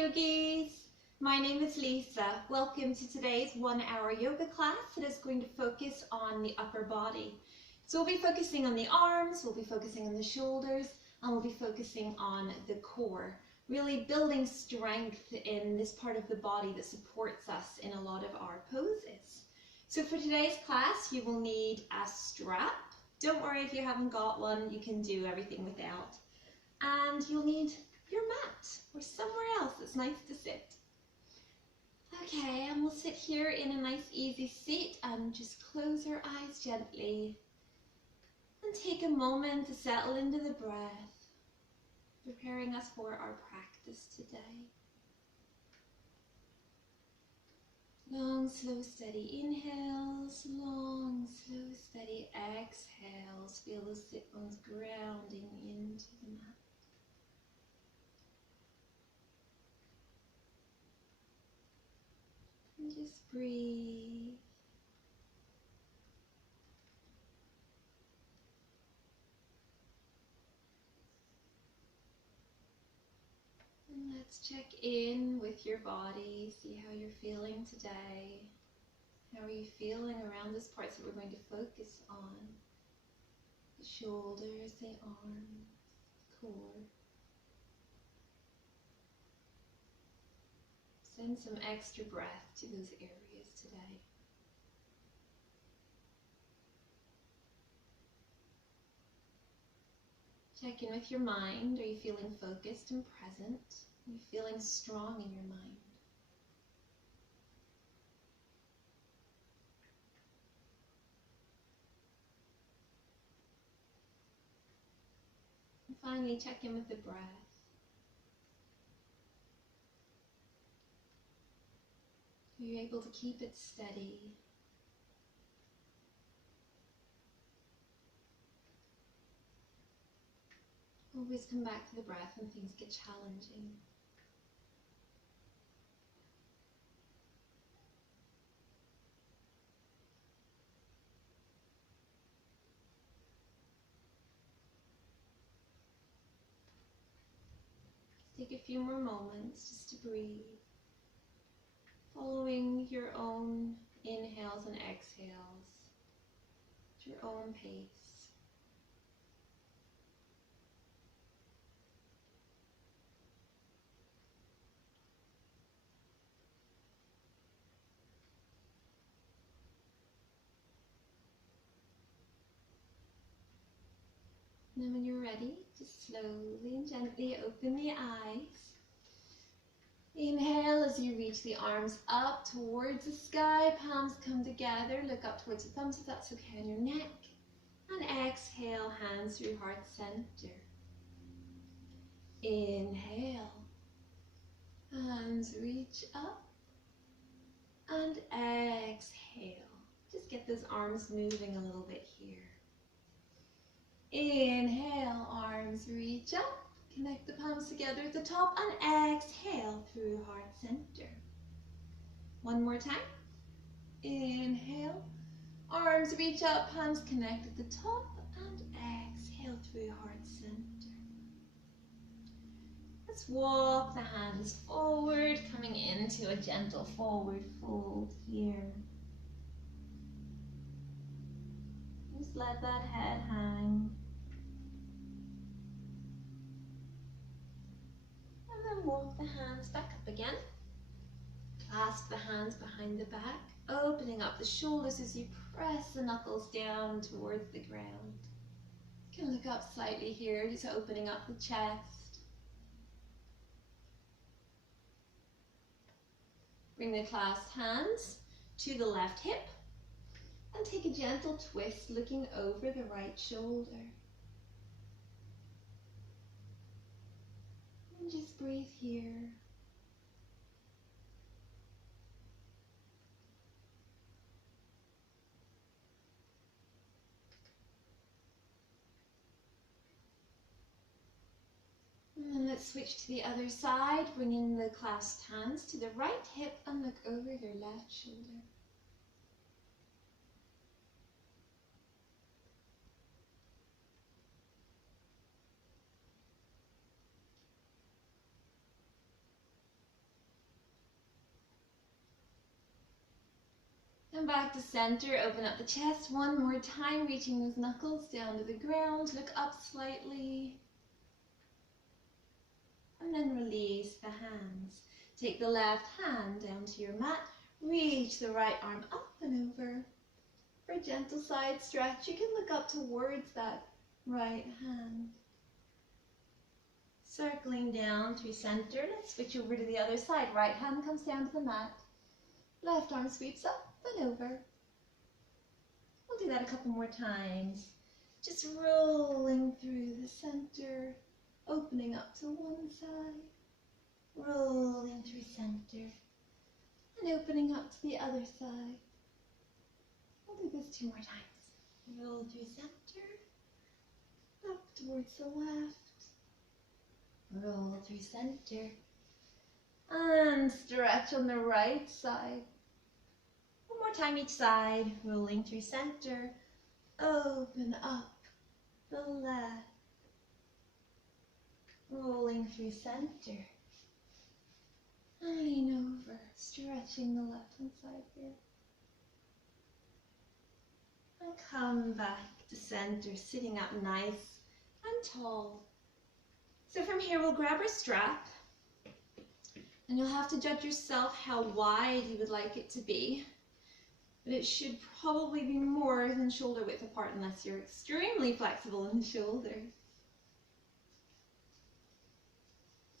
yogis! My name is Lisa. Welcome to today's 1-hour yoga class that is going to focus on the upper body. So we'll be focusing on the arms, we'll be focusing on the shoulders, and we'll be focusing on the core. Really building strength in this part of the body that supports us in a lot of our poses. So for today's class, you will need a strap. Don't worry if you haven't got one, you can do everything without. And you'll need your mat or somewhere else that's nice to sit. Okay, and we'll sit here in a nice easy seat and just close our eyes gently and take a moment to settle into the breath, preparing us for our practice today. Long, slow, steady inhales, long, slow, steady exhales. Feel the sit bones grounding into the mat. And just breathe. And let's check in with your body, see how you're feeling today. How are you feeling around those parts that we're going to focus on? The shoulders, the arms, core. Send some extra breath to those areas today. Check in with your mind. Are you feeling focused and present? Are you feeling strong in your mind? And finally, check in with the breath. Are you able to keep it steady? Always come back to the breath when things get challenging. Take a few more moments just to breathe, following your own inhales and exhales at your own pace. And then when you're ready, just slowly and gently open the eyes. Inhale as you reach the arms up towards the sky, palms come together, look up towards the thumbs if that's okay on your neck. And exhale, hands through heart center. Inhale, hands reach up. And exhale, just get those arms moving a little bit here. Inhale, arms reach up, connect the palms together at the top, and exhale through heart center. One more time. Inhale, arms reach up, palms connect at the top, and exhale through heart center. Let's walk the hands forward, coming into a gentle forward fold here. Just let that head hang. And then walk the hands back up again. Clasp the hands behind the back, opening up the shoulders as you press the knuckles down towards the ground. You can look up slightly here, just opening up the chest. Bring the clasped hands to the left hip and take a gentle twist, looking over the right shoulder. And just breathe here. And then let's switch to the other side, bringing the clasped hands to the right hip and look over your left shoulder. Come back to center, open up the chest one more time, reaching those knuckles down to the ground, look up slightly. And then release the hands. Take the left hand down to your mat, reach the right arm up and over. For a gentle side stretch, you can look up towards that right hand. Circling down through center, let's switch over to the other side. Right hand comes down to the mat. Left arm sweeps up and over. We'll do that a couple more times. Just rolling through the center, opening up to one side, rolling through center, and opening up to the other side. We'll do this 2 more times. Roll through center, up towards the left, roll through center, and stretch on the right side. One more time each side, rolling through center, open up the left, rolling through center, lean over, stretching the left hand side here. And come back to center, sitting up nice and tall. So from here we'll grab our strap, and you'll have to judge yourself how wide you would like it to be. But it should probably be more than shoulder width apart unless you're extremely flexible in the shoulders.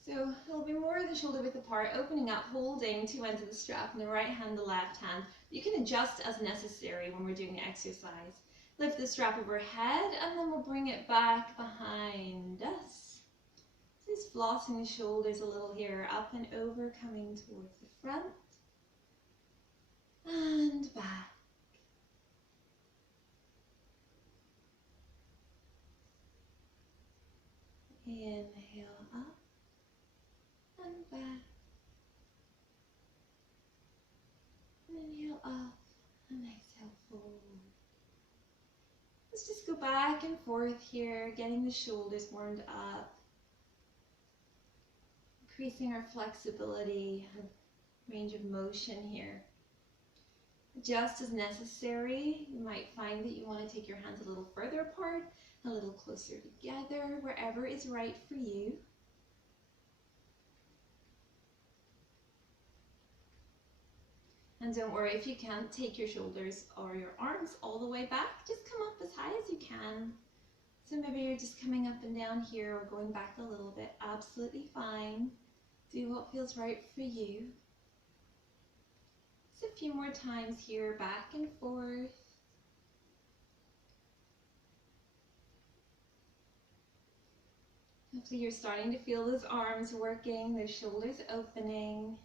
So it'll be more than shoulder width apart, opening up, holding 2 ends of the strap in the right hand, the left hand. You can adjust as necessary when we're doing the exercise. Lift the strap overhead and then we'll bring it back behind us. Just flossing the shoulders a little here, up and over, coming towards the front. And back. Inhale up and back. Inhale up and exhale forward. Let's just go back and forth here, getting the shoulders warmed up, increasing our flexibility and range of motion here. Just as necessary, you might find that you want to take your hands a little further apart, a little closer together, wherever is right for you. And don't worry if you can't take your shoulders or your arms all the way back, just come up as high as you can. So maybe you're just coming up and down here or going back a little bit, absolutely fine. Do what feels right for you. A few more times here, back and forth. Hopefully you're starting to feel those arms working, those shoulders opening.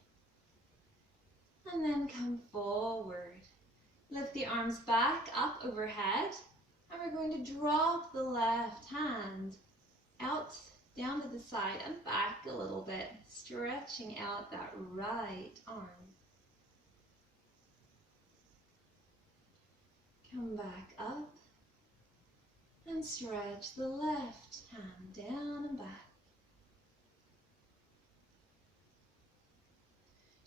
And then come forward. Lift the arms back up overhead. And we're going to drop the left hand out, down to the side and back a little bit, stretching out that right arm. Come back up and stretch the left hand down and back.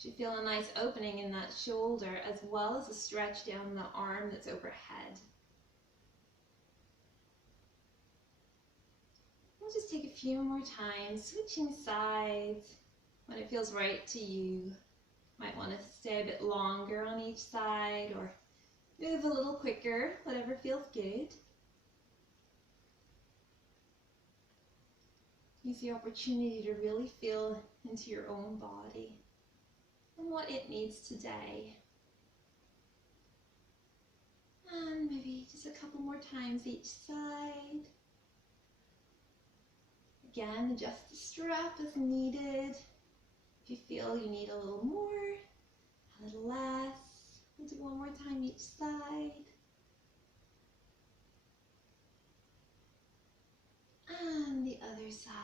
You feel a nice opening in that shoulder as well as a stretch down the arm that's overhead. We'll just take a few more times, switching sides when it feels right to you. Might want to stay a bit longer on each side or move a little quicker, whatever feels good. Use the opportunity to really feel into your own body and what it needs today. And maybe just a couple more times each side. Again, adjust the strap as needed. If you feel you need a little more, a little less. We'll do one more time each side. And the other side.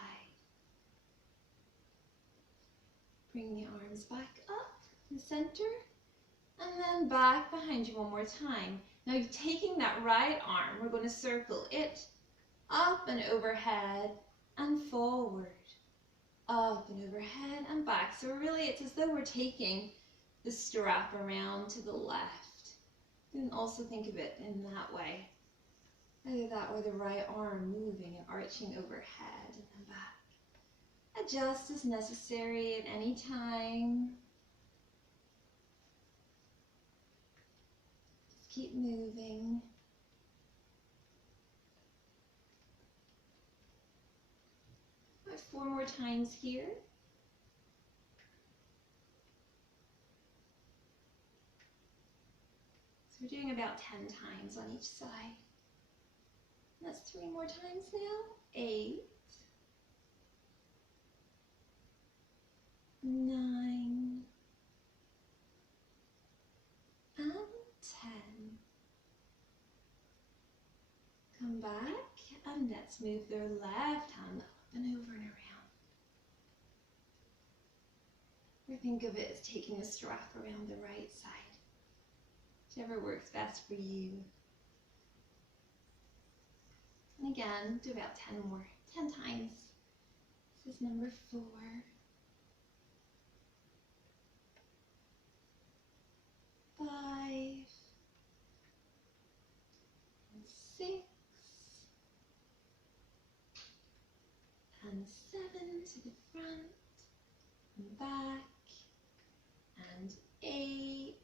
Bring the arms back up in the center and then back behind you one more time. Now you're taking that right arm, we're going to circle it up and overhead and forward. Up and overhead and back. So really it's as though we're taking the strap around to the left. You can also think of it in that way. Either that or the right arm moving and arching overhead and then back. Adjust as necessary at any time. Just keep moving. About 4 more times here. So we're doing about 10 times on each side. That's 3 more times now. 8, 9, and 10. Come back and let's move their left hand up and over and around. Or think of it as taking a strap around the right side. Whichever works best for you. And again, do about 10 more, 10 times. This is number 4. 5, and 6, and 7 to the front, and back, and 8,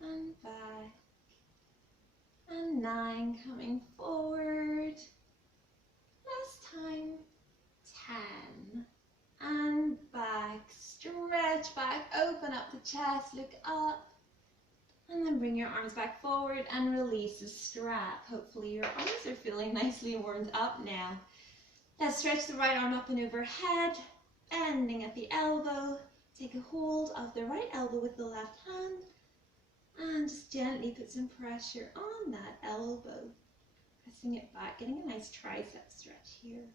and back, and 9, coming forward. Last time, 10, and back, stretch back, open up the chest, look up, and then bring your arms back forward and release the strap. Hopefully your arms are feeling nicely warmed up now. Let's stretch the right arm up and overhead, bending at the elbow. Take a hold of the right elbow with the left hand and just gently put some pressure on that elbow. Pressing it back, getting a nice tricep stretch here.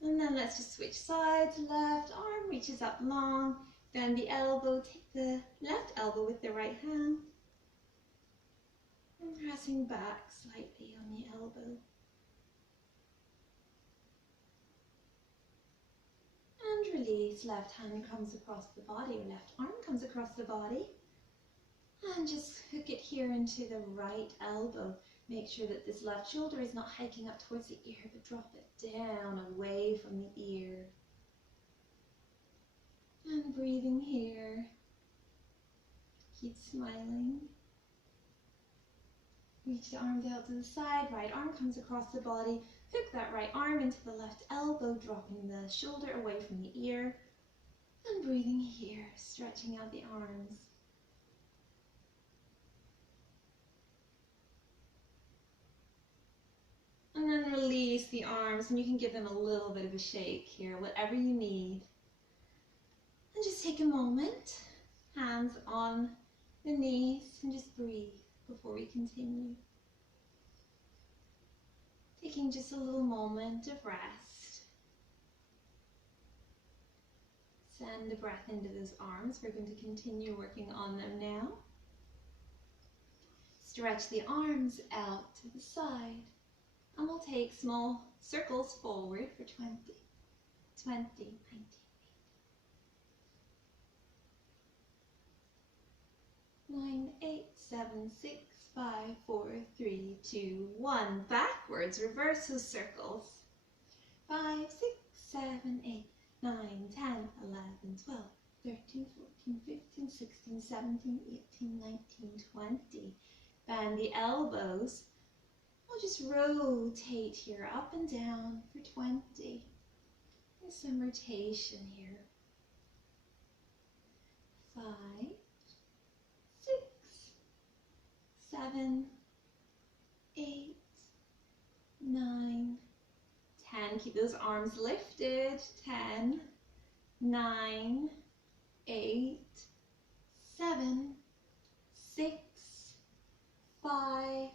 And then let's just switch sides. Left arm reaches up long. Bend the elbow, take the left elbow with the right hand. And pressing back slightly on the elbow. And release, left hand comes across the body, or left arm comes across the body. And just hook it here into the right elbow. Make sure that this left shoulder is not hiking up towards the ear, but drop it down away from the ear. And breathing here. Keep smiling. Reach the arms out to the side, right arm comes across the body. Hook that right arm into the left elbow, dropping the shoulder away from the ear. And breathing here, stretching out the arms. And then release the arms, and you can give them a little bit of a shake here, whatever you need. And just take a moment, hands on the knees, and just breathe before we continue. Taking just a little moment of rest. Send the breath into those arms. We're going to continue working on them now. Stretch the arms out to the side. And we'll take small circles forward for 20, 19, 9, 8, 7, 6, 5, 4, 3, 2, 1. Backwards, reverse those circles. 5, 6, 7, 8, 9, 10, 11, 12, 13, 14, 15, 16, 17, 18, 19, 20. Bend the elbows. We'll just rotate here up and down for 20. There's some rotation here. 5, 6, 7, 8, 9, 10. Keep those arms lifted. 10, 9, 8, 7, 6, 5,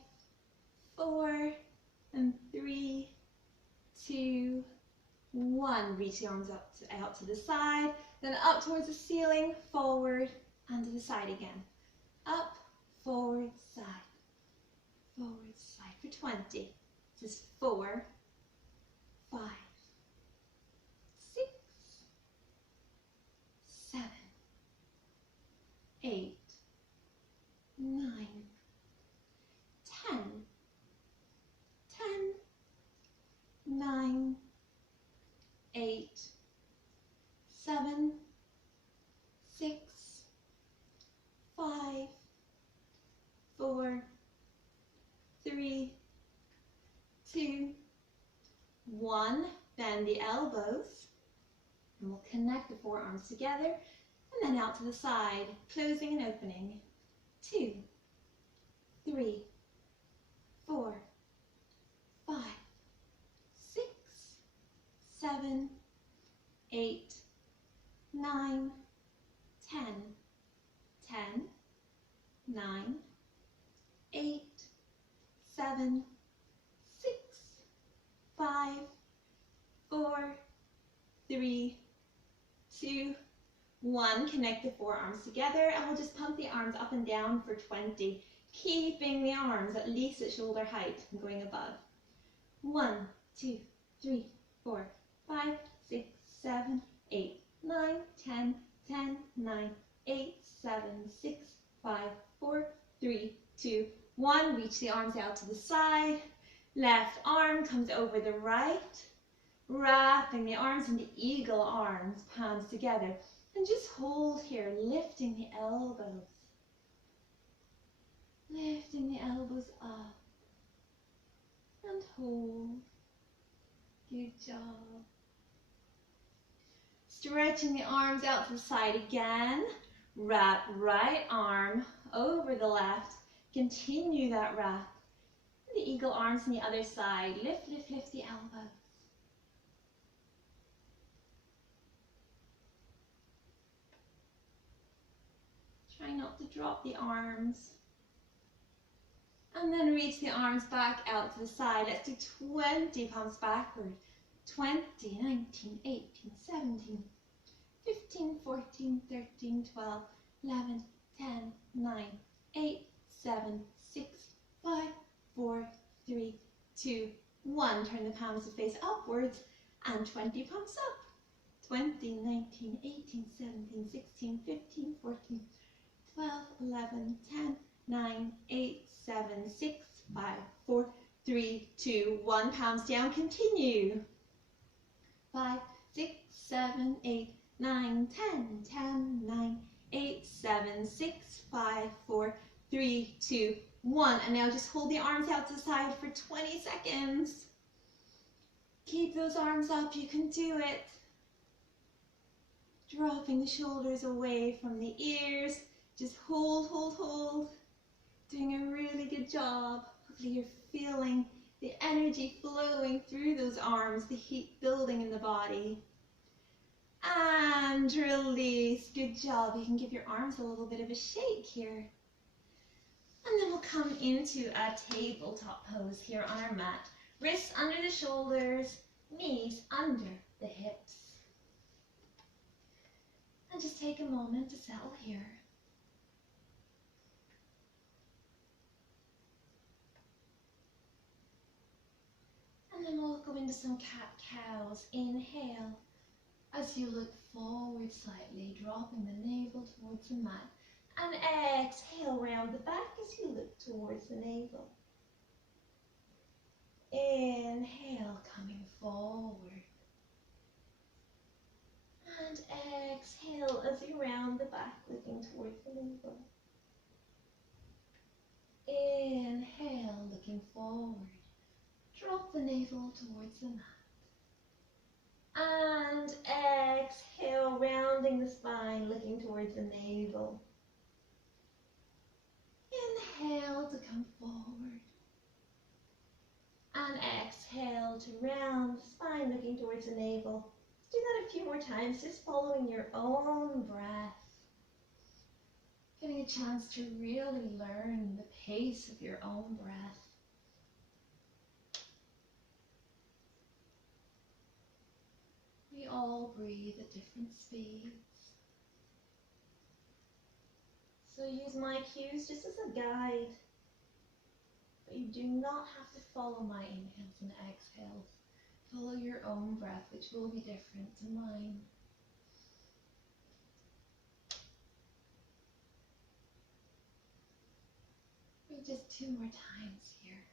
4, and 3, 2, 1. Reach the arms up out to the side, then up towards the ceiling, forward, and to the side again. Up, forward, side for 20. This is 4, 5, 6, 7, 8, 7, 6, 5, 4, 3, 2, 1. Bend the elbows. And we'll connect the forearms together and then out to the side, closing and opening. 2, 3, 4, 5, 6, 7, 8, 9, 10, 10, 9, 8, 7, 6, 5, 4, 3, 2, 1. Connect the forearms together and we'll just pump the arms up and down for 20, keeping the arms at least at shoulder height and going above. 1, 2, 3, 4, 5, 6, 7, 8, 9, 10, 10, 9, 8, 7, 6, 5, 4, 3, 2, 1. Reach the arms out to the side. Left arm comes over the right. Wrapping the arms into eagle arms, palms together. And just hold here, lifting the elbows. Lifting the elbows up. And hold. Good job. Stretching the arms out to the side again. Wrap right arm over the left. Continue that wrap. The eagle arms on the other side. Lift, lift, lift the elbows. Try not to drop the arms. And then reach the arms back out to the side. Let's do 20 palms backward. 20, 19, 18, 17, 15, 14, 13, 12, 11, 10, 9, 8, 7, 6, 5, 4, 3, 2, 1. Turn the palms to face upwards and 20 palms up. 20, 19, 18, 17, 16, 15, 14, 12, 11, 10, 9, 8, 7, 6, 5, 4, 3, 2, 1. Palms down, continue. 5, 6, 7, 8, 9, 10, 10, 9, 8, 7, 6, 5, 4, 3, 2, 1. And now just hold the arms out to the side for 20 seconds. Keep those arms up, you can do it. Dropping the shoulders away from the ears. Just hold, hold, hold. Doing a really good job. Hopefully you're feeling the energy flowing through those arms, the heat building in the body. And release. Good job. You can give your arms a little bit of a shake here. And then we'll come into a tabletop pose here on our mat. Wrists under the shoulders, knees under the hips. And just take a moment to settle here. And then we'll go into some cat-cows. Inhale as you look forward slightly, dropping the navel towards the mat. And exhale, round the back as you look towards the navel. Inhale, coming forward. And exhale as you round the back, looking towards the navel. Inhale, looking forward. Drop the navel towards the mat. And exhale, rounding the spine, looking towards the navel. Inhale to come forward. And exhale to round the spine, looking towards the navel. Let's do that a few more times, just following your own breath. Getting a chance to really learn the pace of your own breath. We all breathe at different speeds. So use my cues just as a guide. But you do not have to follow my inhales and exhales. Follow your own breath, which will be different to mine. Just 2 more times here.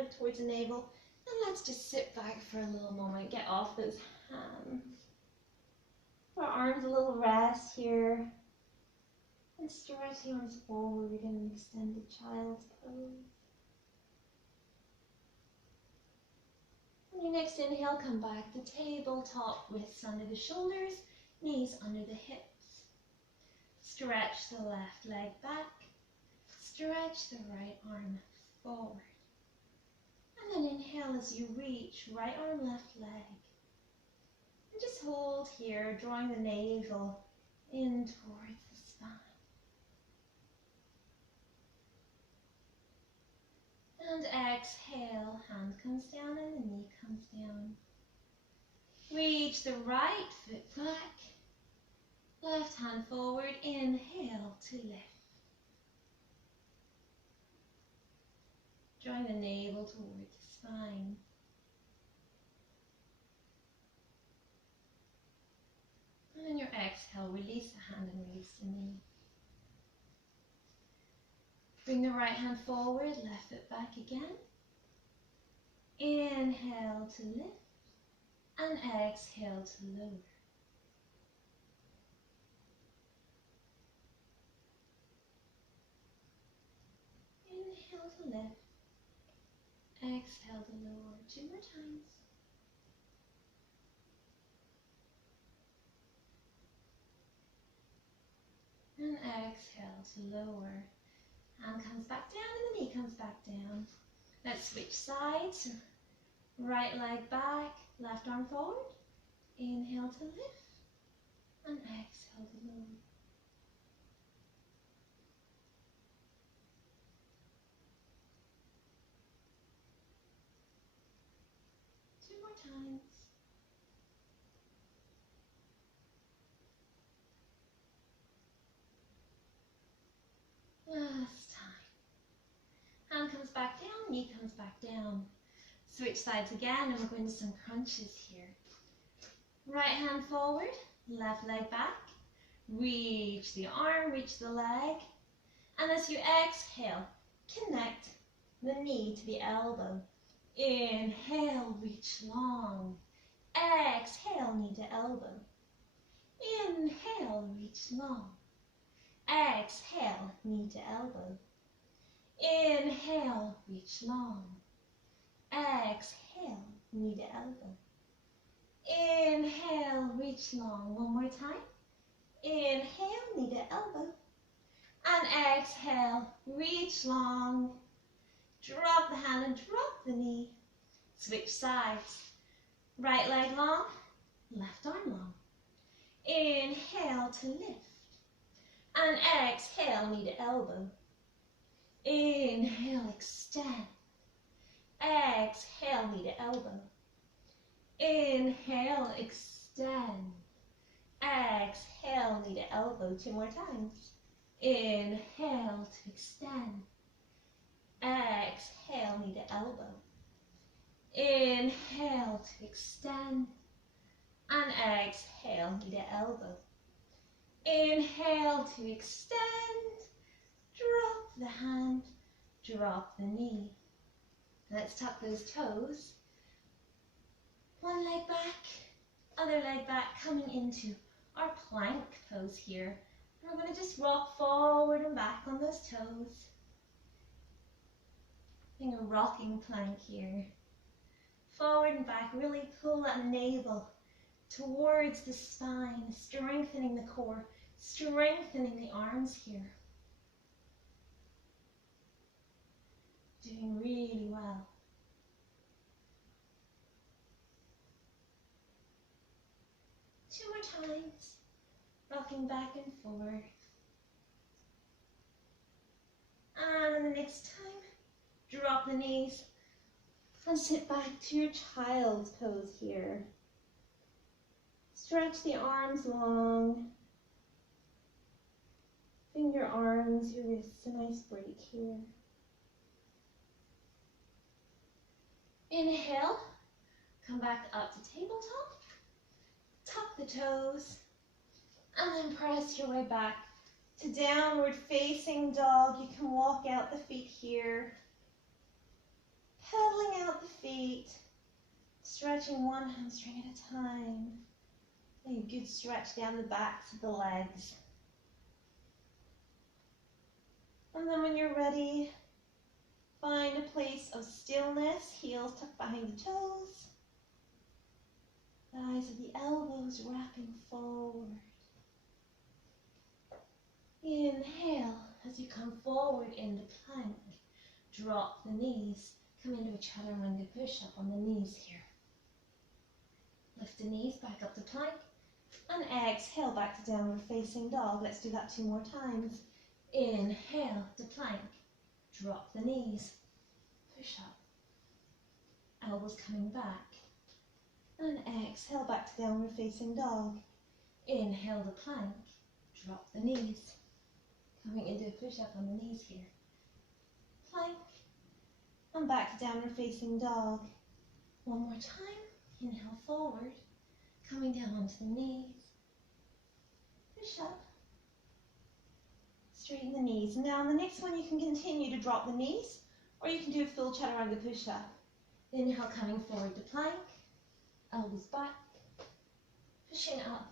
kind of towards the navel. And let's just sit back for a little moment, get off those hands. Our arms a little rest here. And stretch the arms forward in an extended child's pose. On your next inhale, come back to tabletop, wrists under the shoulders, knees under the hips. Stretch the left leg back. Stretch the right arm forward. And then inhale as you reach, right arm, left leg. And just hold here, drawing the navel in towards the spine. And exhale, hand comes down and the knee comes down. Reach the right foot back, left hand forward, inhale to lift. Drawing the navel towards the spine. And then your exhale, release the hand and release the knee. Bring the right hand forward, left foot back again. Inhale to lift and exhale to lower. Inhale to lift, exhale to lower. 2 more times. And exhale to lower. Hand comes back down and the knee comes back down. Let's switch sides. Right leg back, left arm forward. Inhale to lift and exhale to lower. Two more times. Last time. Hand comes back down, knee comes back down. Switch sides again and we're going to some crunches here. Right hand forward, left leg back. Reach the arm, reach the leg. And as you exhale, connect the knee to the elbow. Inhale, reach long. Exhale, knee to elbow. Inhale, reach long. Exhale, knee to elbow. Inhale, reach long. Exhale, knee to elbow. Inhale, reach long. One more time. Inhale, knee to elbow. And exhale, reach long. Drop the hand and drop the knee. Switch sides. Right leg long, left arm long. Inhale to lift. And exhale, knee to elbow. Inhale, extend. Exhale, knee to elbow. Inhale, extend. Exhale, knee to elbow. 2 more times. Inhale to extend. Exhale, knee to elbow. Inhale to extend. And exhale, knee to elbow. Inhale to extend. Drop the hand. Drop the knee. Let's tuck those toes. One leg back, other leg back, coming into our plank pose here. And we're going to just rock forward and back on those toes. Doing a rocking plank here. Forward and back, really pull that navel towards the spine, strengthening the core, strengthening the arms here. Doing really well. Two more times, rocking back and forth. And the next time, drop the knees and sit back to your child's pose here. Stretch the arms long. Finger arms, your wrists, a nice break here. Inhale, come back up to tabletop, tuck the toes, and then press your way back to downward facing dog. You can walk out the feet here. pedaling out the feet, stretching one hamstring at a time. A good stretch down the backs of the legs. And then when you're ready, find a place of stillness, heels tucked behind the toes, the eyes of the elbows wrapping forward. Inhale as you come forward into plank. Drop the knees. Come into a chaturanga push-up on the knees here. Lift the knees back up to plank. And exhale back to downward facing dog. Let's do that 2 more times. Inhale to plank. Drop the knees. Push up. Elbows coming back. And exhale back to downward facing dog. Inhale to plank. Drop the knees. Coming into a push-up on the knees here. Plank. And back to downward facing dog. 1 more time. Inhale forward. Coming down onto the knees. Push up. Straighten the knees. Now on the next one you can continue to drop the knees, or you can do a full chaturanga push-up. Inhale, coming forward to plank. Elbows back. Pushing up.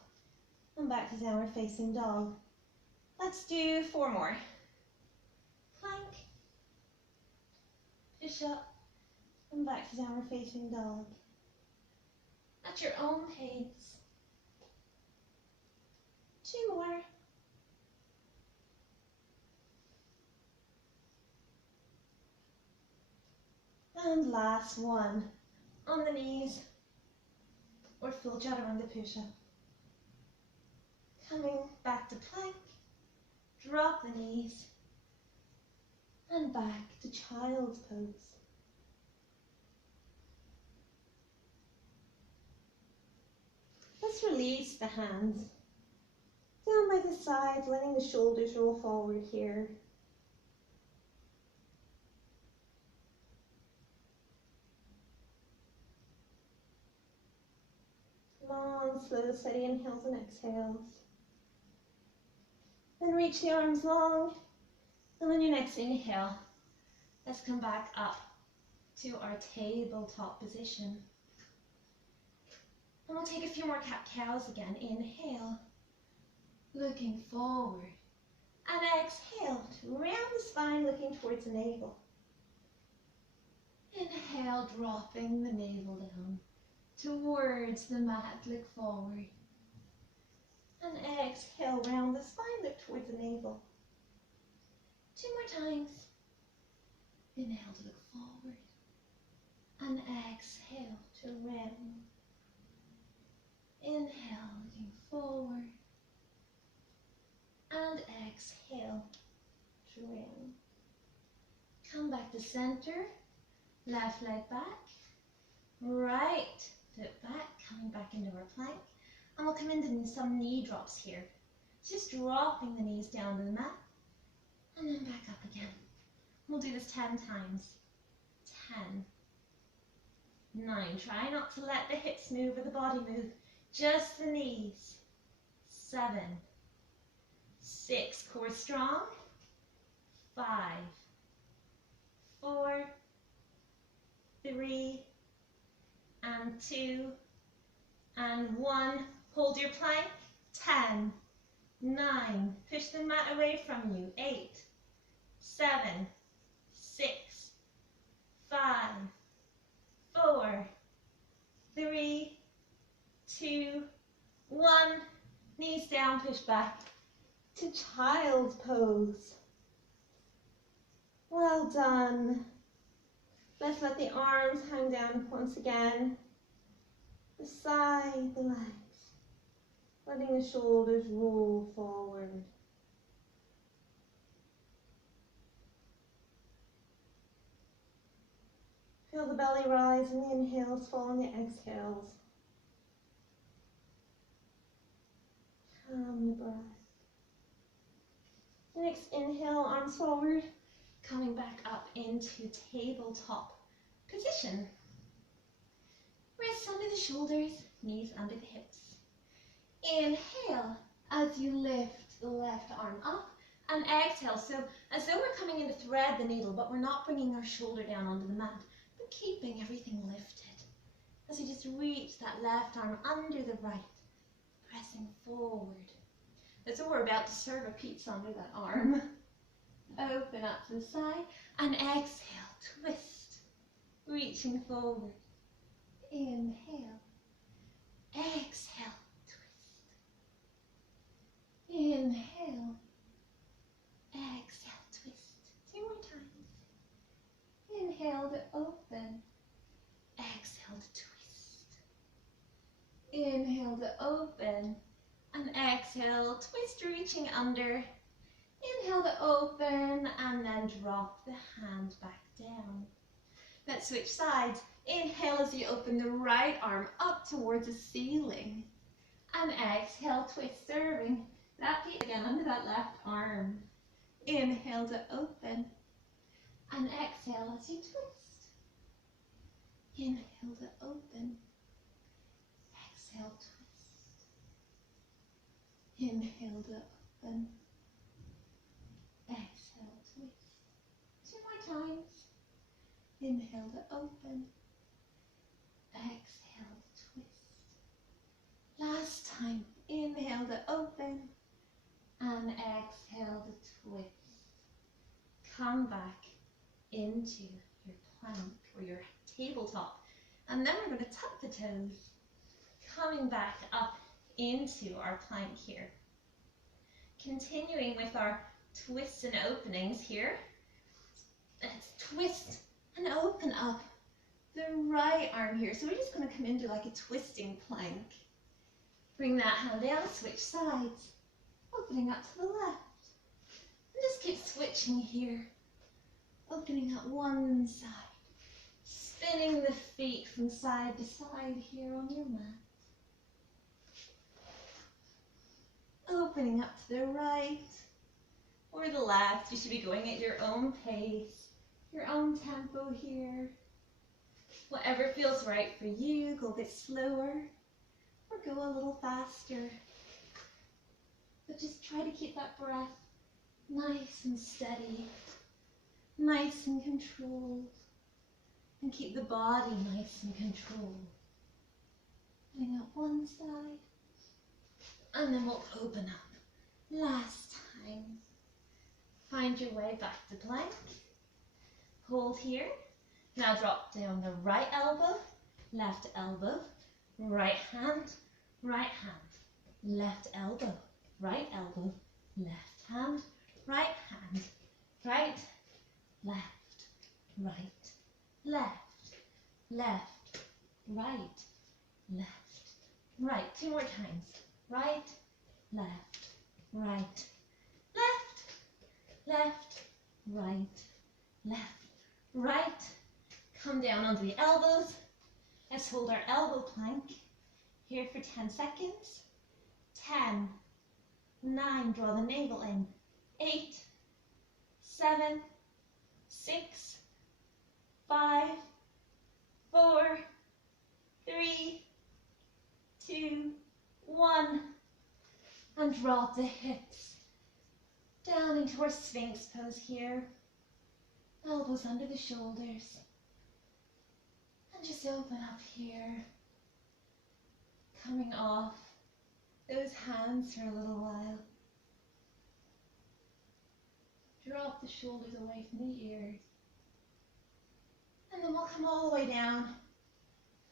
And back to downward facing dog. Let's do 4 more. Plank. Push up. And back to downward facing dog. At your own pace. 2 more. And last one. On the knees. Or full chaturanga push-up. Coming back to plank. Drop the knees. And back to child's pose. Let's release the hands. Down by the sides, letting the shoulders roll forward here. Long, slow, steady inhales and exhales. Then reach the arms long. And on your next inhale, let's come back up to our tabletop position. And we'll take a few more cat-cows again. Inhale, looking forward. And exhale to round the spine, looking towards the navel. Inhale, dropping the navel down towards the mat, look forward. And exhale, round the spine, look towards the navel. 2 more times. Inhale to look forward. And exhale to round. Inhale, looking forward. And exhale to round. Come back to center. Left leg back. Right foot back. Coming back into our plank. And we'll come into some knee drops here. Just dropping the knees down to the mat. And then back up again. We'll do this 10 times. 10. 9. Try not to let the hips move or the body move. Just the knees. 7. 6. Core strong. 5. 4. 3. And 2. And 1. Hold your plank. 10. 9. Push the mat away from you. 8. 7. 6. 5. 4. 3. 2. 1. Knees down, push back to child's pose. Well done. Let's let the arms hang down once again. Beside the legs. Letting the shoulders roll forward. Feel the belly rise in the inhales, fall in the exhales. Calm the breath. Next inhale, arms forward, coming back up into tabletop position. Wrists under the shoulders, knees under the hips. Inhale as you lift the left arm up, and exhale. So as though we're coming in to thread the needle, but we're not bringing our shoulder down onto the mat, but keeping everything lifted as you just reach that left arm under the right, pressing forward. That's what we're about to serve a pizza under that arm. Open up to the side and exhale, twist, reaching forward. Inhale, exhale, twist. Inhale, exhale, twist. 2 more times. Inhale to open, exhale to twist. Inhale to open and exhale, twist, reaching under. Inhale to open and then drop the hand back down. Let's switch sides. Inhale as you open the right arm up towards the ceiling. And exhale, twist, serving that feet again under that left arm. Inhale to open. And exhale as you twist. Inhale to open. Exhale, twist. Inhale to open. Exhale, twist. 2 more times. Inhale to open. Exhale to twist. Last time. Inhale to open. And exhale to twist. Come back into your plank or your tabletop. And then we're going to tuck the toes. Coming back up into our plank here. Continuing with our twists and openings here. Let's twist and open up the right arm here. So we're just going to come into like a twisting plank. Bring that hand down, switch sides. Opening up to the left. And just keep switching here. Opening up one side. Spinning the feet from side to side here on your mat. Opening up to the right or the left. You should be going at your own pace, your own tempo here. Whatever feels right for you, go a bit slower or go a little faster. But just try to keep that breath nice and steady, nice and controlled, and keep the body nice and controlled. Putting up one side, and then we'll open up. Last time. Find your way back to plank. Hold here. Now drop down the right elbow, left elbow, right hand, left elbow, right elbow, left hand, right, left, right, left, right, left, right. 2 more times. Right, left, right, left, right. Come down onto the elbows. Let's hold our elbow plank here for 10 seconds. 10, 9, draw the navel in. 8, 7, 6, 5, 4, 3, 2, 1. And drop the hips down into our Sphinx pose here. Elbows under the shoulders. And just open up here. Coming off those hands for a little while. Drop the shoulders away from the ears. And then we'll come all the way down.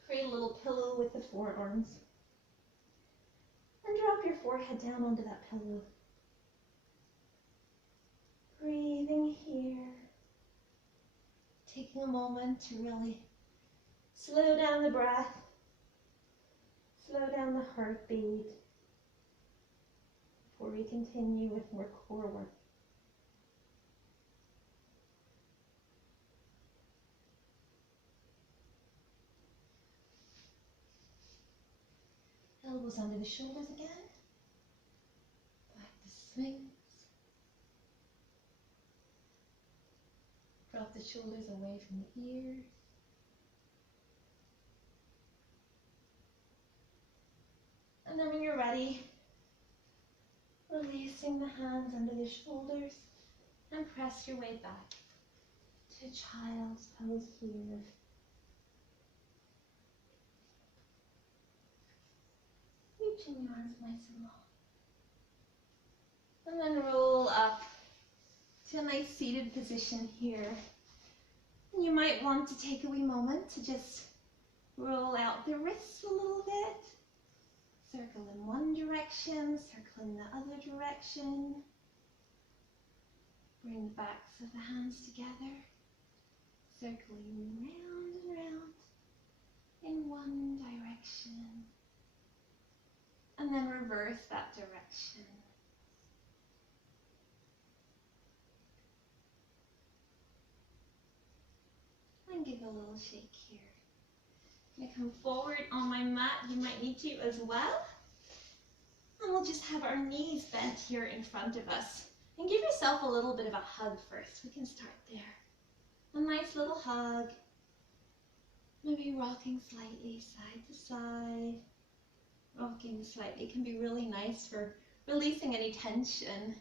Create a little pillow with the forearms. And drop your forehead down onto that pillow. Breathing here. Taking a moment to really slow down the breath. Slow down the heartbeat. Before we continue with more core work. Elbows under the shoulders again. Back to Sphinx. Drop the shoulders away from the ears. And then when you're ready, releasing the hands under the shoulders and press your way back to child's pose here. Reaching the arms nice and long. And then roll up to a nice seated position here. And you might want to take a wee moment to just roll out the wrists a little bit. Circle in one direction, circle in the other direction. Bring the backs of the hands together. Circling round and round in one direction. And then reverse that direction. And give a little shake here. I'm going to come forward on my mat. You might need to as well. And we'll just have our knees bent here in front of us. And give yourself a little bit of a hug first. We can start there. A nice little hug. Maybe rocking slightly side to side. Rocking slightly can be really nice for releasing any tension.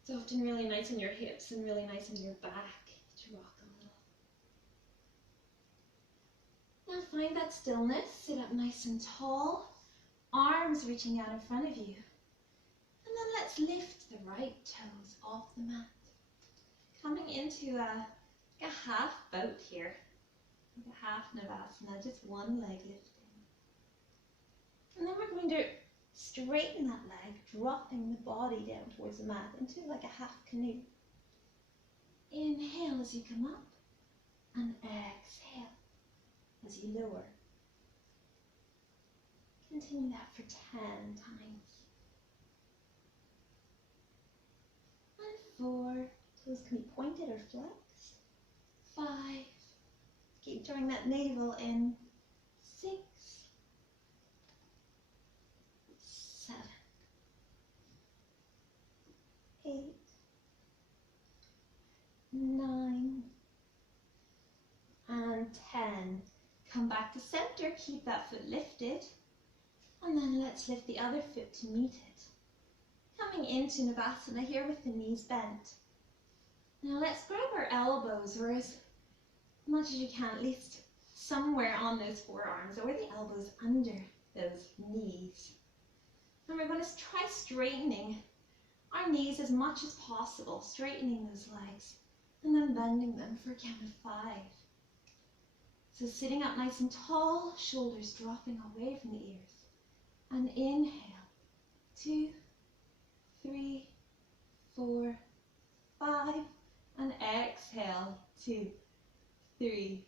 It's often really nice on your hips and really nice on your back to rock a little. Now find that stillness. Sit up nice and tall. Arms reaching out in front of you. And then let's lift the right toes off the mat. Coming into a half boat here. Like a half Navasana, just one leg lifting. And then we're going to straighten that leg, dropping the body down towards the mat into like a half canoe. Inhale as you come up, and exhale as you lower. Continue that for 10 times. And 4, toes can be pointed or flexed. 5, keep drawing that navel in. 6, 7, 8, 9, and 10. Come back to center, keep that foot lifted. And then let's lift the other foot to meet it. Coming into Navasana here with the knees bent. Now let's grab our elbows, or as much as you can, at least somewhere on those forearms, or the elbows under those knees. And we're going to try straightening our knees as much as possible, straightening those legs, and then bending them for a count of 5. So sitting up nice and tall, shoulders dropping away from the ears. And inhale, 2, 3, 4, 5, and exhale, 2, 3,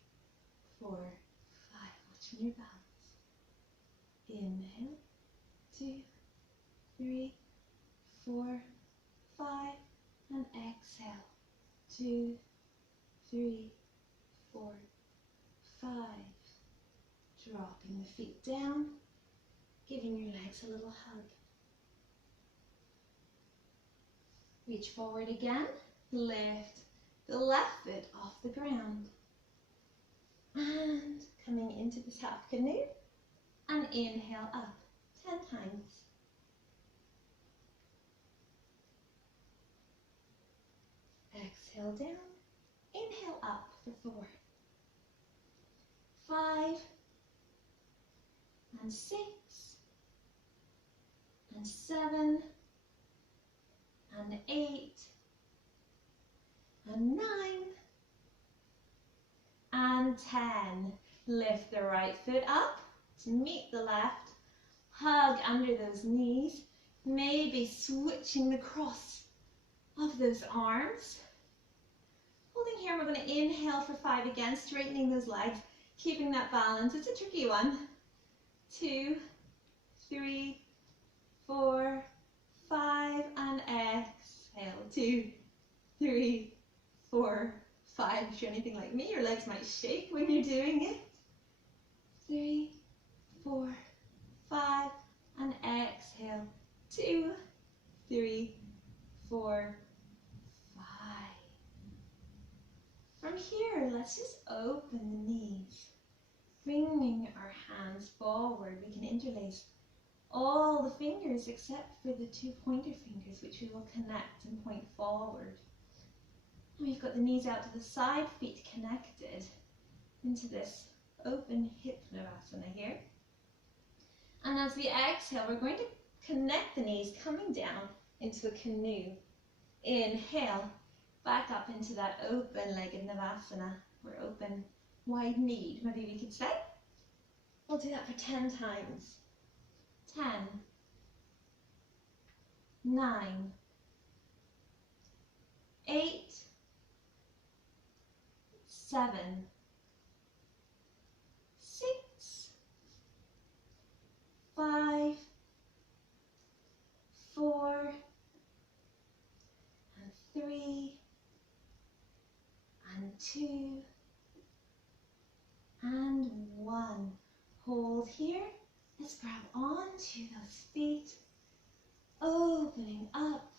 4, 5. Watching your balance. Inhale, 2, 3, 4, 5, and exhale, 2, 3, 4, 5. Dropping the feet down. Giving your legs a little hug. Reach forward again. Lift the left foot off the ground. And coming into this half canoe. And inhale up 10 times. Exhale down. Inhale up for 4, 5, and 6, and 7, and 8, and 9, and 10. Lift the right foot up to meet the left. Hug under those knees. Maybe switching the cross of those arms. Holding here, we're going to inhale for 5 again, straightening those legs, keeping that balance. It's a tricky one. 2, 3, 4, 5, and exhale. 2, 3, 4, 5. If you're anything like me, your legs might shake when you're doing it. 3, 4, 5, and exhale. 2, 3, 4, 5. From here, let's just open the knees. Bringing our hands forward, we can interlace all the fingers except for the 2 pointer fingers, which we will connect and point forward. And we've got the knees out to the side, feet connected into this open hip Navasana here. And as we exhale, we're going to connect the knees coming down into a canoe. Inhale, back up into that open-legged Navasana, or open, wide-kneed, maybe we could say. We'll do that for 10 times. 10, 9, 8, 7, 6, 5, 4, and 3, and 2, and 1. Hold here. Let's grab onto those feet, opening up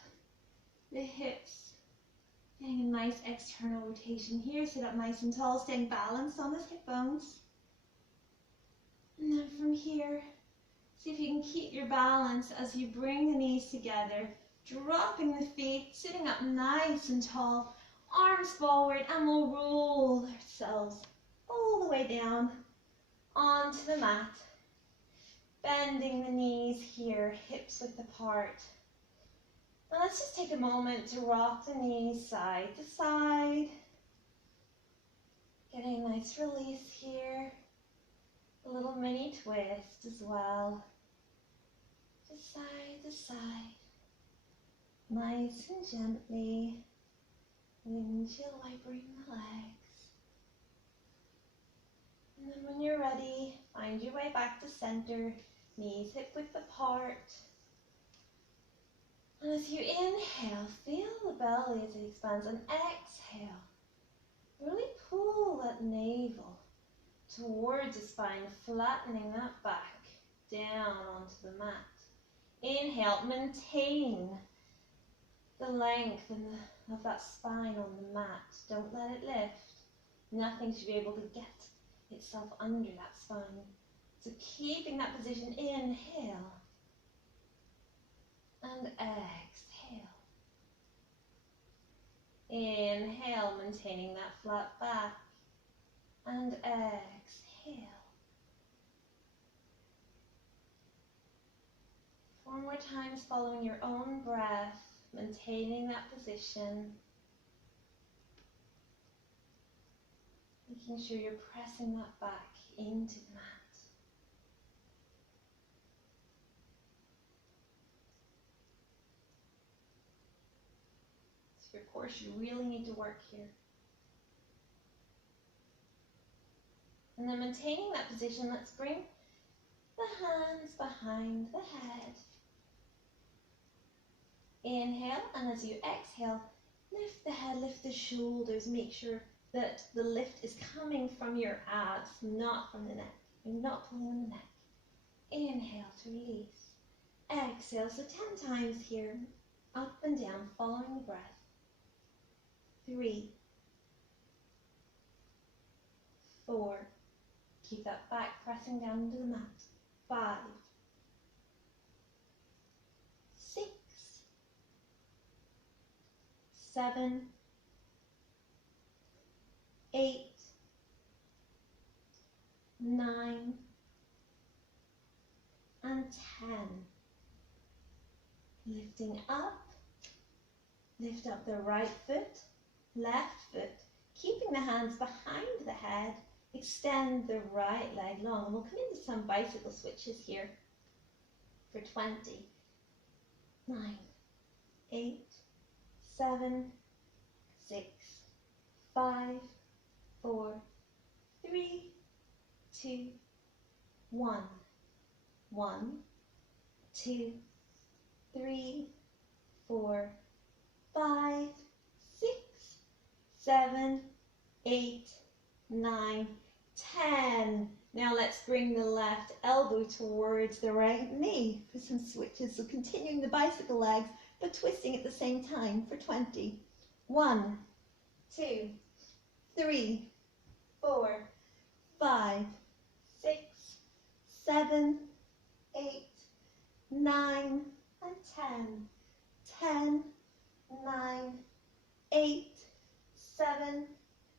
the hips, getting a nice external rotation here. Sit up nice and tall, staying balanced on those hip bones. And then from here, see if you can keep your balance as you bring the knees together, dropping the feet, sitting up nice and tall, arms forward, and we'll roll ourselves all the way down onto the mat. Bending the knees here, hips width apart. Now let's just take a moment to rock the knees side to side. Getting a nice release here. A little mini twist as well. Just side to side. Nice and gently. Windshield wipering the legs. And then when you're ready, find your way back to center. Knees hip width apart. And as you inhale, feel the belly as it expands, and exhale. Really pull that navel towards the spine, flattening that back down onto the mat. Inhale, maintain the length of that spine on the mat. Don't let it lift. Nothing should be able to get itself under that spine. So keeping that position, inhale and exhale. Inhale, maintaining that flat back, and exhale. 4 more times following your own breath, maintaining that position. Making sure you're pressing that back into the mat. So your core should really need to work here. And then maintaining that position, let's bring the hands behind the head. Inhale, and as you exhale, lift the head, lift the shoulders. Make sure that the lift is coming from your abs, not from the neck. You're not pulling on the neck. Inhale to release. Exhale, so 10 times here, up and down, following the breath. 3, 4, keep that back pressing down into the mat. 5, 6, 7, 8, 9, and 10. Lifting up, lift up the right foot, left foot, keeping the hands behind the head, extend the right leg long. And we'll come into some bicycle switches here for 20. 9, 8, 7, 6, 5, 4, 3, 2, 1. 1, 2, 3, 4, 5, 6, 7, 8, 9, 10. Now let's bring the left elbow towards the right knee for some switches. So continuing the bicycle legs, but twisting at the same time for 20. 1, 2, 3, 4, 5, 6, 7, 8, 9, and 10. 10, 9, 8, 7,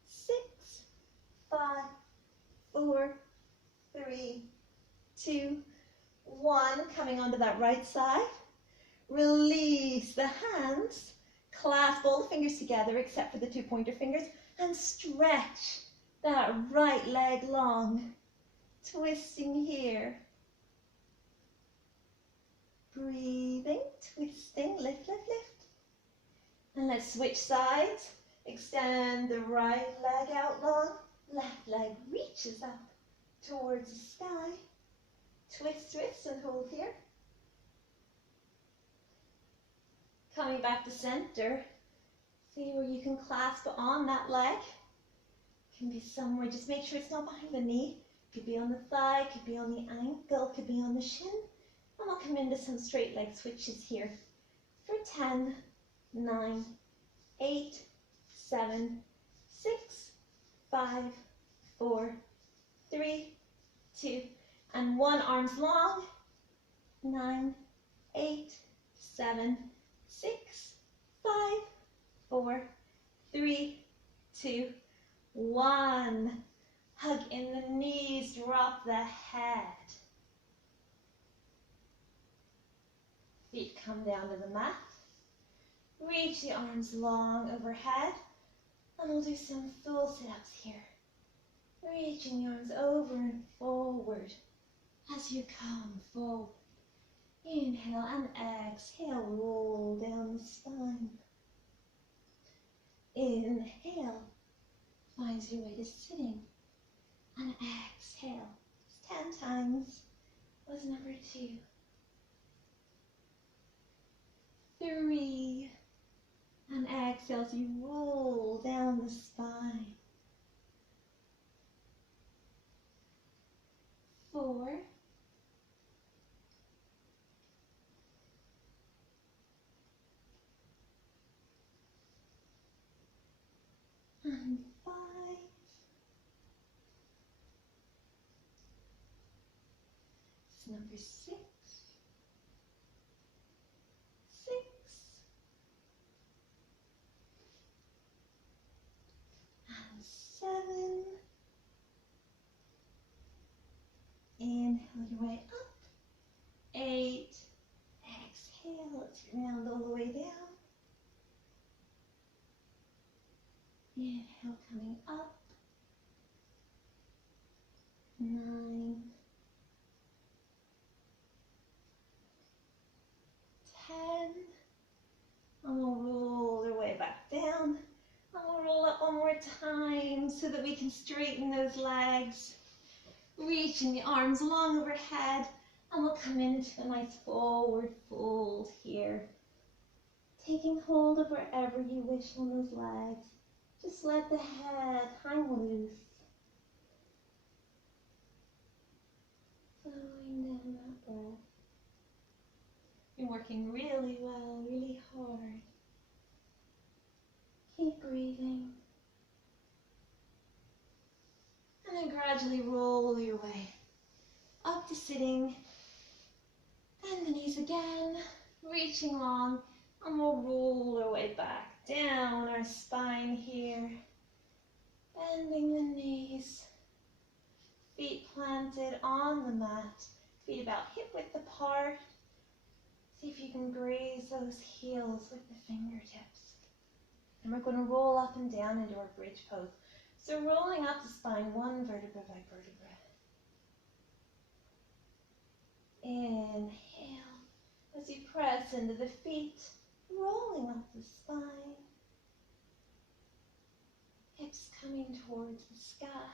6, 5, 4, 3, 2, 1, coming onto that right side. Release the hands. Clasp all the fingers together except for the 2 pointer fingers and stretch that right leg long. Twisting here. Breathing, twisting, lift, lift, lift. And let's switch sides. Extend the right leg out long. Left leg reaches up towards the sky. Twist, twist, and hold here. Coming back to center. See where you can clasp on that leg. Can be somewhere, just make sure it's not behind the knee. Could be on the thigh, could be on the ankle, could be on the shin. And we'll come into some straight leg switches here. For 10, 9, 8, 7, 6, 5, 4, 3, 2, and 1. Arms long. 9, 8, 7, 6, 5, 4, 3, 2, 1. Hug in the knees, drop the head. Feet come down to the mat. Reach the arms long overhead. And we'll do some full sit-ups here. Reaching the arms over and forward as you come forward. Inhale and exhale, roll down the spine. Inhale, finds your way to sitting. And exhale, 10 times was number 2. 3, and exhale as you roll down the spine. 4, and 5, it's number 6, 6, and 7. Inhale your way up. 8. Exhale, let's ground all the way down. Inhale, coming up. 9. 10. And we'll roll our way back down. And we'll roll up one more time so that we can straighten those legs. Reaching the arms long overhead, and we'll come into a nice forward fold here. Taking hold of wherever you wish on those legs. Just let the head hang loose. Flowing down that breath. You're working really well, really hard. Keep breathing. And then gradually roll your way up to sitting. Bend the knees again, reaching long, and we'll roll our way back down our spine here. Bending the knees, feet planted on the mat, feet about hip width apart. See if you can graze those heels with the fingertips. And we're going to roll up and down into our bridge pose. So rolling up the spine, 1 vertebra by vertebra. Inhale, as you press into the feet, rolling up the spine. Hips coming towards the sky.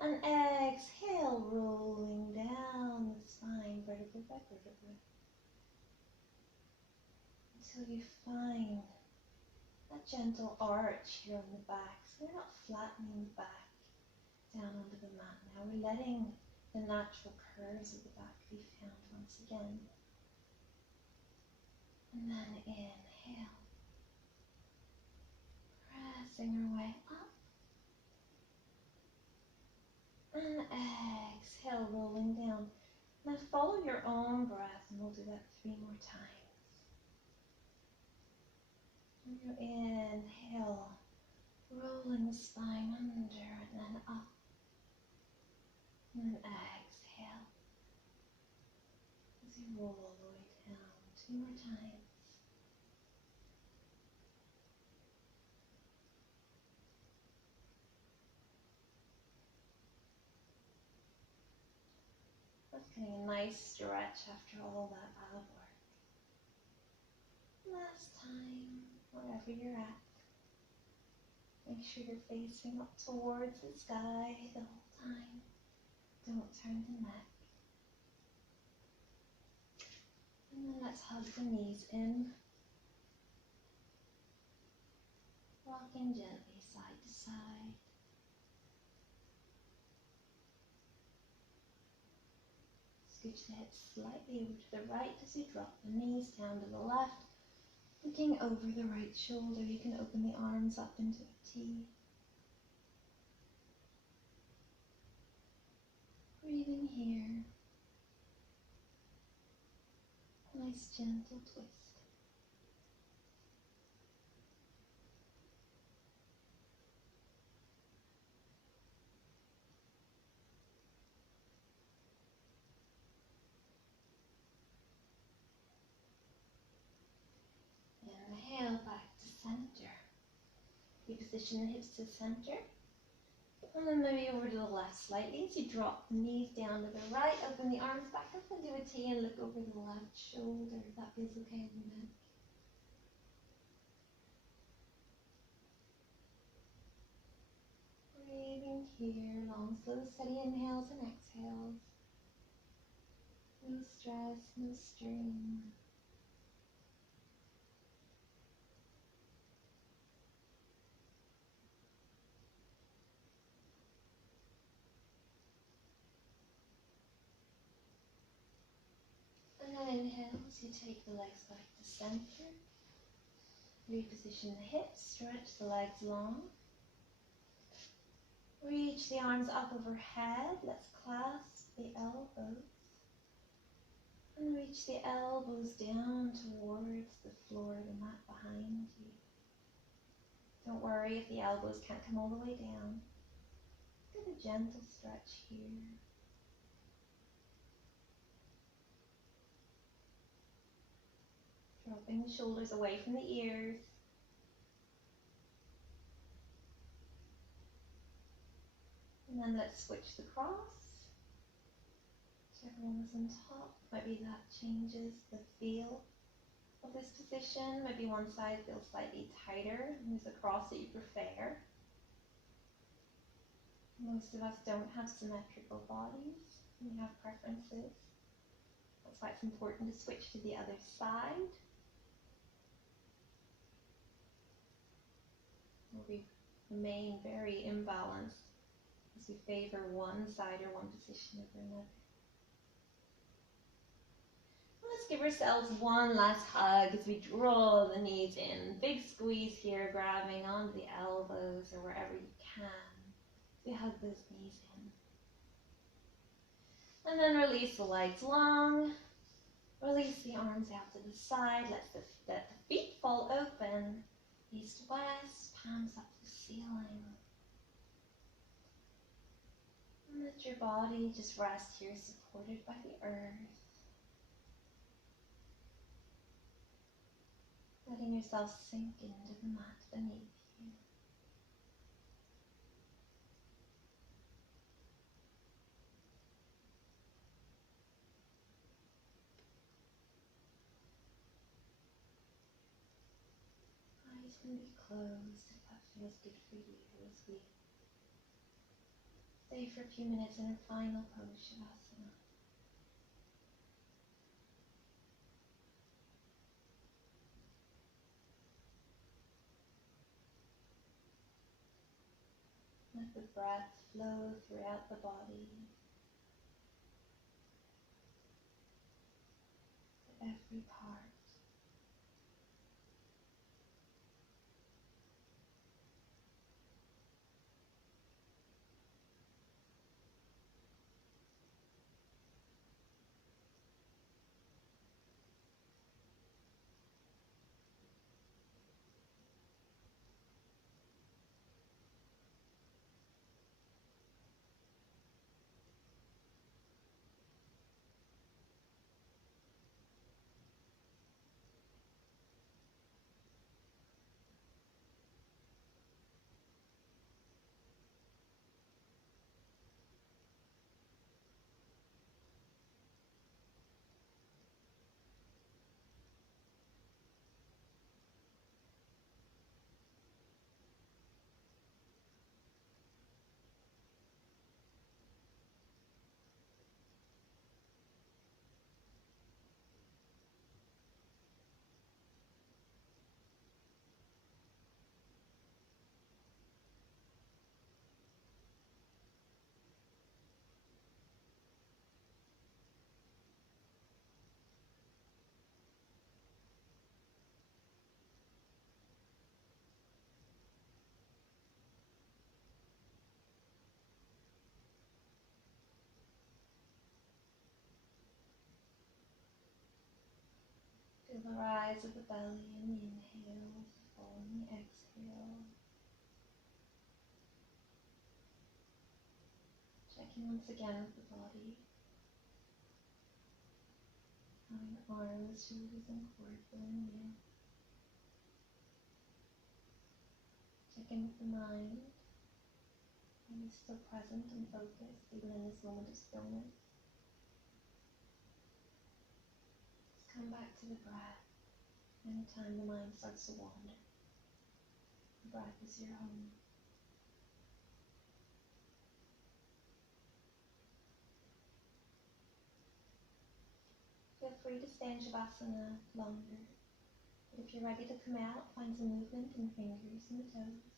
And exhale, rolling down the spine, vertebra by vertebra. Until you find that gentle arch here on the back. So we're not flattening the back down onto the mat now. We're letting the natural curves of the back be found once again. And then inhale. Pressing our way up. And exhale, rolling down. Now follow your own breath, and we'll do that 3 more times. Inhale, rolling the spine under and then up. And then exhale. All the way down. 2 more times. That's getting a nice stretch after all that ab work. Last time, wherever you're at. Make sure you're facing up towards the sky the whole time. Don't turn the neck. And then let's hug the knees in. Rocking gently side to side. Scooch the hips slightly over to the right as you drop the knees down to the left. Looking over the right shoulder, you can open the arms up into a T. Breathing here. Nice gentle twist. Inhale back to center. Reposition the hips to center. And then maybe over to the left slightly as you drop the knees down to the right. Open the arms back up and do a T and look over the left shoulder. If that feels okay in the neck. Breathing here, long, slow, steady inhales and exhales. No stress, no strain. And then inhales, you take the legs back to center. Reposition the hips, stretch the legs long. Reach the arms up overhead. Let's clasp the elbows. And reach the elbows down towards the floor, the mat behind you. Don't worry if the elbows can't come all the way down. Get a gentle stretch here. Dropping the shoulders away from the ears. And then let's switch the cross. Whichever one is on top. Maybe that changes the feel of this position. Maybe one side feels slightly tighter and there's a cross that you prefer. Most of us don't have symmetrical bodies. We have preferences. That's why it's important to switch to the other side. We remain very imbalanced as we favor one side or one position over another. Let's give ourselves one last hug as we draw the knees in. Big squeeze here, grabbing onto the elbows or wherever you can. We hug those knees in. And then release the legs long. Release the arms out to the side. Let the feet fall open. East, west, palms up to the ceiling. And let your body just rest here, supported by the earth. Letting yourself sink into the mat beneath you. Eyes can be closed if that feels good for you as we stay for a few minutes in a final pose, Shavasana. Let the breath flow throughout the body, to every part. Feel the rise of the belly in the inhale, fall in the exhale. Checking once again with the body. How your arms, shoulders, and core feeling here. Check in with the mind. Are you still present and focused even in this moment of stillness? Just come back to the breath. Anytime the mind starts to wander, the breath is your home. Feel free to stay in Shavasana longer, but if you're ready to come out, find some movement in the fingers and the toes.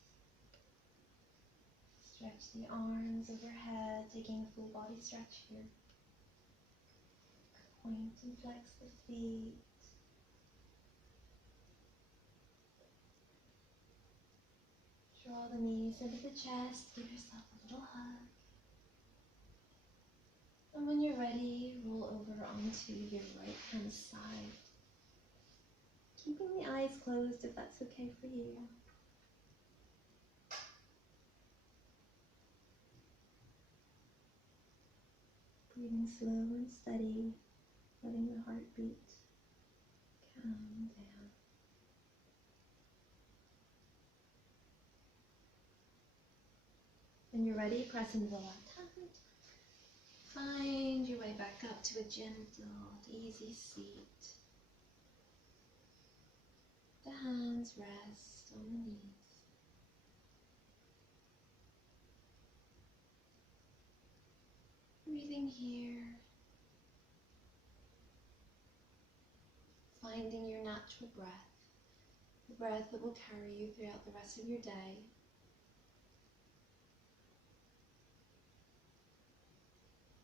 Stretch the arms overhead, taking a full body stretch here. Point and flex the feet. Draw the knees into the chest, give yourself a little hug. And when you're ready, roll over onto your right hand side. Keeping the eyes closed if that's okay for you. Breathing slow and steady, letting the heartbeat calm down. When you're ready, press into the left hand. Find your way back up to a gentle, easy seat. The hands rest on the knees. Breathing here. Finding your natural breath. The breath that will carry you throughout the rest of your day.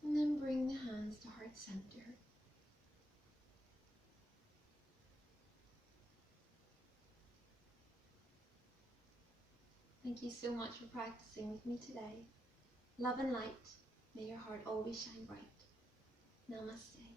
And then bring the hands to heart center. Thank you so much for practicing with me today. Love and light. May your heart always shine bright. Namaste.